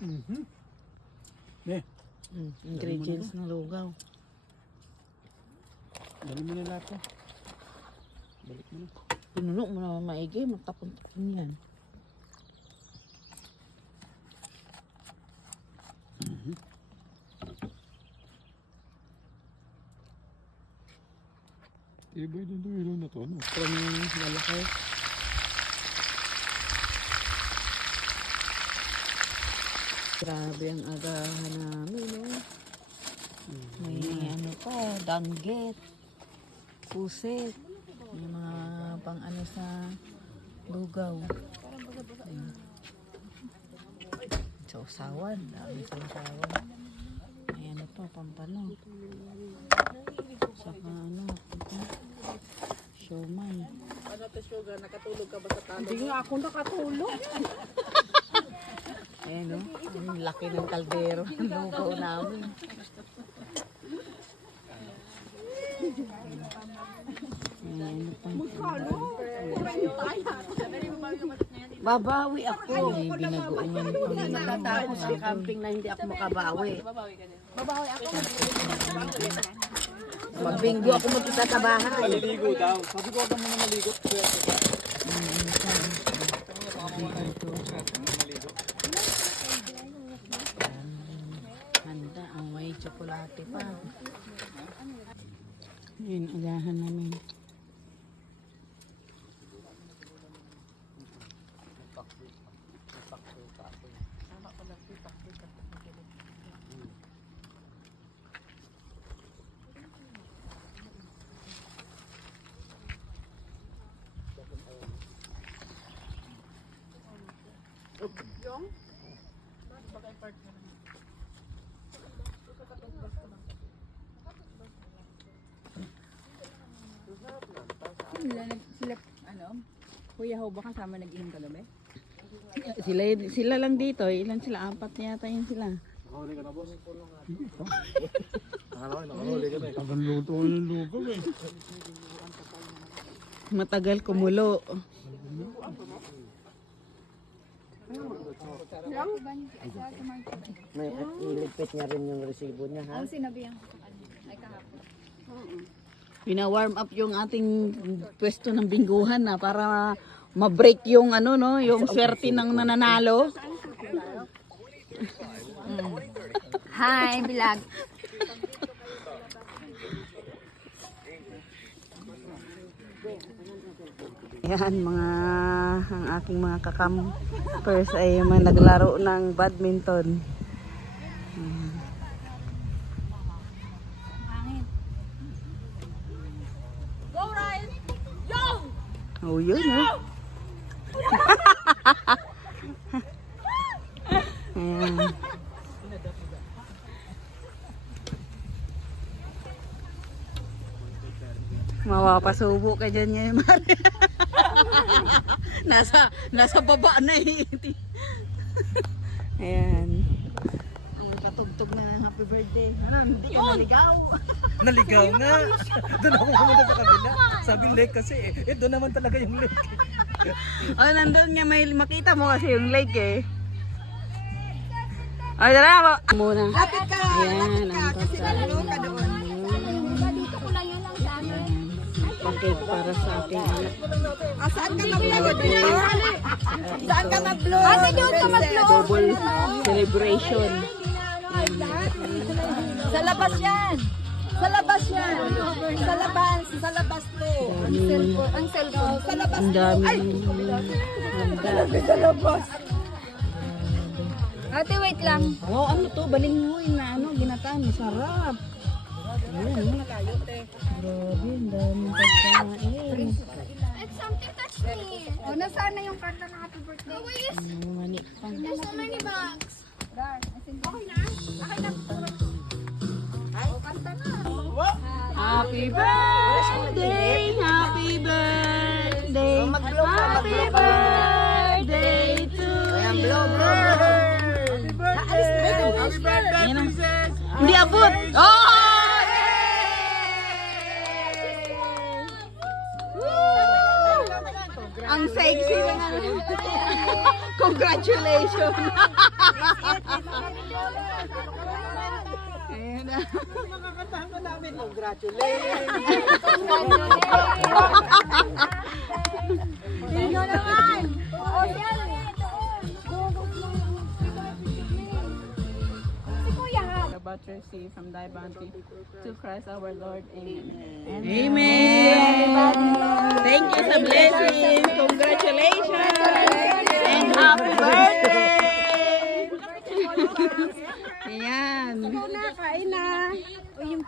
Ne, Ingredients ng lugaw. dali mo na lahat to. Balik mo na. Pinuno mo naman maigi, magtapon-tapon yan. Iba yung dulo na to, ano? Kung malaki. Grabe ang agahan namin, no? May ano pa, danggit, pusit, may mga pang ano sa lugaw. Sausawan, dami sausawan. May ano pa, pampano. Saka ano, siomay. Ano to, Sugar? Nakatulog ka ba sa talo? Hindi nga ako nakatulog. Ayan o, ang laki ng kaldero ng lugaw namin. Ayan pa. Babawi ako. May binagoongan pa naman. Natatapos ang camping na hindi ako makabawi. Magbinggo ako magkita sa bahay. Maliligo daw. Sabi ko, huwag ka muna maligo. Handa, ang may tsokolate pa. Ayan, agahan namin. Sila, ano? Kuya Ho, ba kasama nag-inom ka gabi? Sila lang dito. Ilan sila? Apat yata yun sila. Nakahuli ka na, boss? Nakahuli ka na. Tagal luto yung lugaw eh. Matagal kumulo. May iligpit niya rin yung resibo niya, ha? Ang sinabihan ko ay kahapon. Pina-warm up yung ating pwesto ng bingguhan na para ma-break yung ano no, yung swerte ng nananalo. Hi, vlog. Yan mga ang aking mga kakampers ay mga naglaro ng badminton. Go, Ryan! Yo! Oh, yun oh. Ayan. Mawapasubo ka dyan ngayon, Mari. nasa baba na eh. Ayan. Ang katugtog na ng happy birthday. Ano, hindi ka naligaw. Naligaw nga. Doon ako pumunta sa kabila. Sabi lake kasi eh. Doon naman talaga yung lake. Oh, nandun nga may makita mo kasi yung lake eh. Ay, tara mo. Muna. Lapit ka! Ayan, ang Kasi nalalo ka doon. Dito ko lang yan lang sa amin. Pang-cake para sa ating anak. Saan ka mag-vlog? Saan ka mag-vlog? Ate, doon ka mag-vlog. Double celebration. Sa labas yan! Sa labas yan! Sa labas! Sa labas to! Ang cellphone. Sa labas Ang to! dami. Ay! Handa. Sa labas! Ate, wait lang. Oh, ano to? Balinghoy na ano, ginataan. Masarap. Ayan. Grabe, ang dami pagkain. And something touched me. Oh, nasaan na yung karta ng happy birthday? Oh, yes. Mani pang. There's so many bags. Okay na? Okay na. Oh, kanta na! Happy birthday! Happy birthday! Happy birthday to you! Happy birthday! Ayan ang- Hindi abot! Oh! Ang sexy lang. Congrats! Congratulations! Ayan na. Makakatahan ko namin. Congratulations. Sino naman? O, yan. Si Kuya ha. About to receive from thy bounty to Christ our Lord. Amen. Amen. Thank you sa blessing. Congratulations. And happy birthday. Ayan. Kain na. O yung